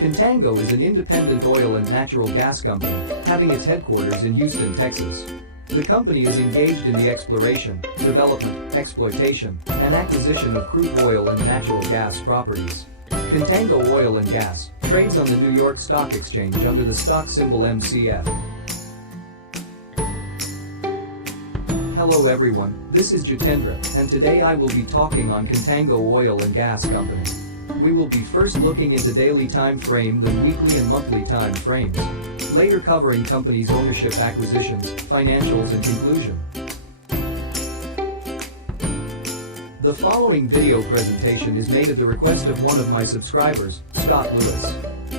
Contango is an independent oil and natural gas company, having its headquarters in Houston, Texas. The company is engaged in the exploration, development, exploitation, and acquisition of crude oil and natural gas properties. Contango Oil and Gas trades on the New York Stock Exchange under the stock symbol MCF. Hello everyone, this is Jitendra, and today I will be talking on Contango Oil and Gas Company. We will be first looking into daily time frame, then weekly and monthly time frames, later covering company's ownership, acquisitions, financials and conclusion. The following video presentation is made at the request of one of my subscribers, Scott Lewis.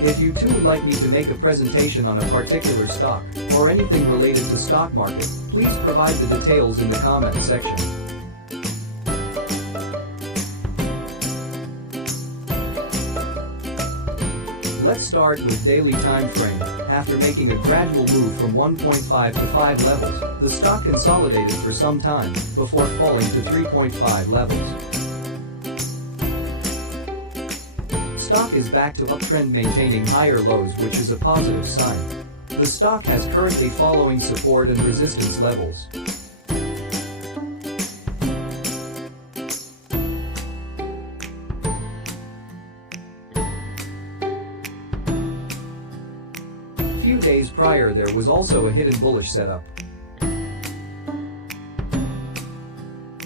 If you too would like me to make a presentation on a particular stock, or anything related to stock market, please provide the details in the comment section. Let's start with daily time frame. After making a gradual move from 1.5 to 5 levels, the stock consolidated for some time, before falling to 3.5 levels. Stock is back to uptrend, maintaining higher lows, which is a positive sign. The stock has currently following support and resistance levels. Few days prior there was also a hidden bullish setup.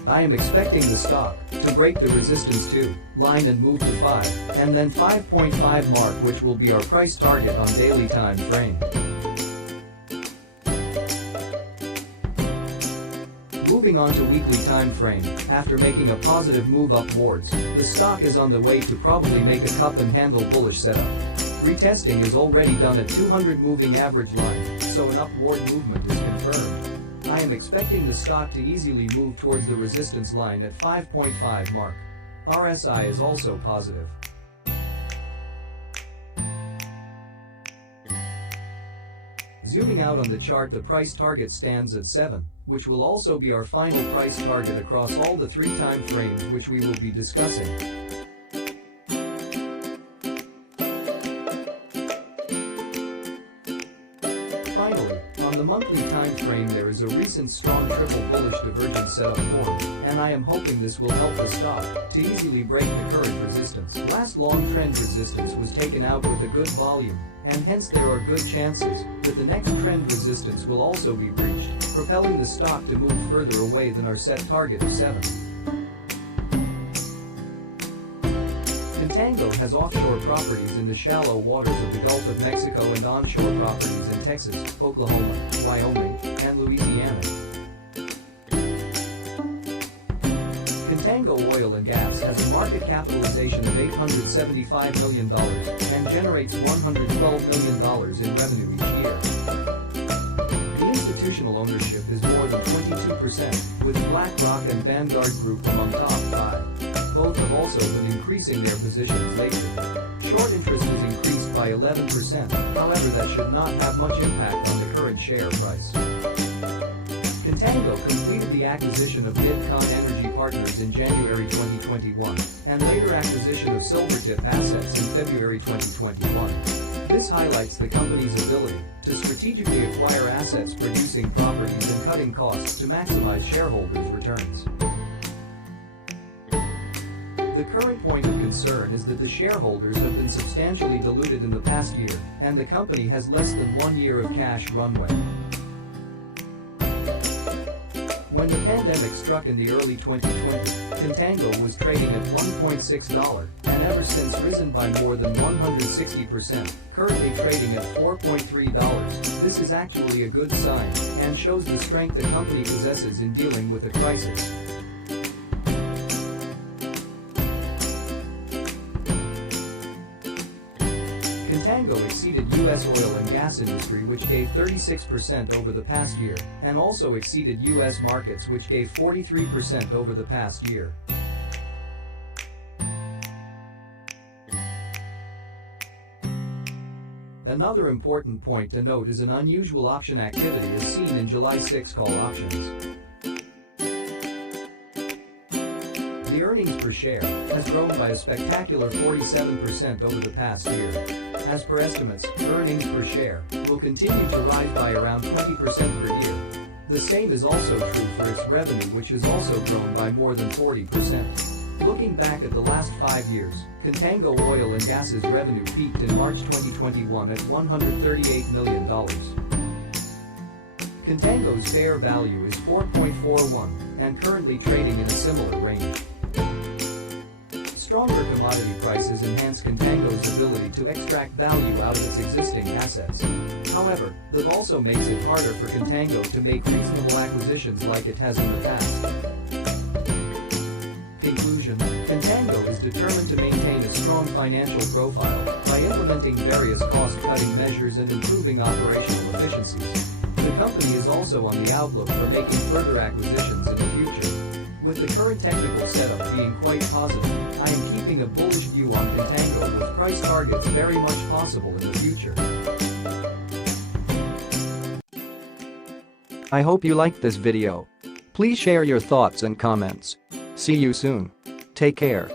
I am expecting the stock to break the resistance 2 line and move to 5, and then 5.5 mark, which will be our price target on daily time frame. Moving on to weekly time frame, after making a positive move upwards, the stock is on the way to probably make a cup and handle bullish setup. Retesting is already done at 200 moving average line, so an upward movement is confirmed. I am expecting the stock to easily move towards the resistance line at 5.5 mark. RSI is also positive. Zooming out on the chart, the price target stands at 7, which will also be our final price target across all the 3 time frames which we will be discussing. Finally, on the monthly time frame there is a recent strong triple bullish divergence setup formed, and I am hoping this will help the stock to easily break the current resistance. Last long trend resistance was taken out with a good volume, and hence there are good chances that the next trend resistance will also be breached, propelling the stock to move further away than our set target of 7. Contango has offshore properties in the shallow waters of the Gulf of Mexico and onshore properties in Texas, Oklahoma, Wyoming, and Louisiana. Contango Oil and Gas has a market capitalization of $875 million and generates $112 million in revenue each year. The institutional ownership is more than 22%, with BlackRock and Vanguard Group among top 5. Both have also been increasing their positions lately. Short interest has increased by 11%, however that should not have much impact on the current share price. Contango completed the acquisition of Midcon Energy Partners in January 2021, and later acquisition of Silvertip assets in February 2021. This highlights the company's ability to strategically acquire assets producing properties and cutting costs to maximize shareholders' returns. The current point of concern is that the shareholders have been substantially diluted in the past year, and the company has less than 1 year of cash runway. When the pandemic struck in the early 2020, Contango was trading at $1.6 and ever since risen by more than 160%, currently trading at $4.3. This is actually a good sign and shows the strength the company possesses in dealing with a crisis. Contango exceeded U.S. oil and gas industry, which gave 36% over the past year, and also exceeded U.S. markets, which gave 43% over the past year. Another important point to note is an unusual option activity as seen in July 6 call options. The earnings earnings per share has grown by a spectacular 47% over the past year. As per estimates, earnings per share will continue to rise by around 20% per year. The same is also true for its revenue, which has also grown by more than 40%. Looking back at the last 5 years, Contango Oil and Gas's revenue peaked in March 2021 at $138 million. Contango's fair value is 4.41 and currently trading in a similar range. Stronger commodity prices enhance Contango's ability to extract value out of its existing assets. However, that also makes it harder for Contango to make reasonable acquisitions like it has in the past. Conclusion: Contango is determined to maintain a strong financial profile by implementing various cost-cutting measures and improving operational efficiencies. The company is also on the outlook for making further acquisitions in the future. With the current technical setup being quite positive, I am keeping a bullish view on Contango with price targets very much possible in the future. I hope you liked this video. Please share your thoughts and comments. See you soon. Take care.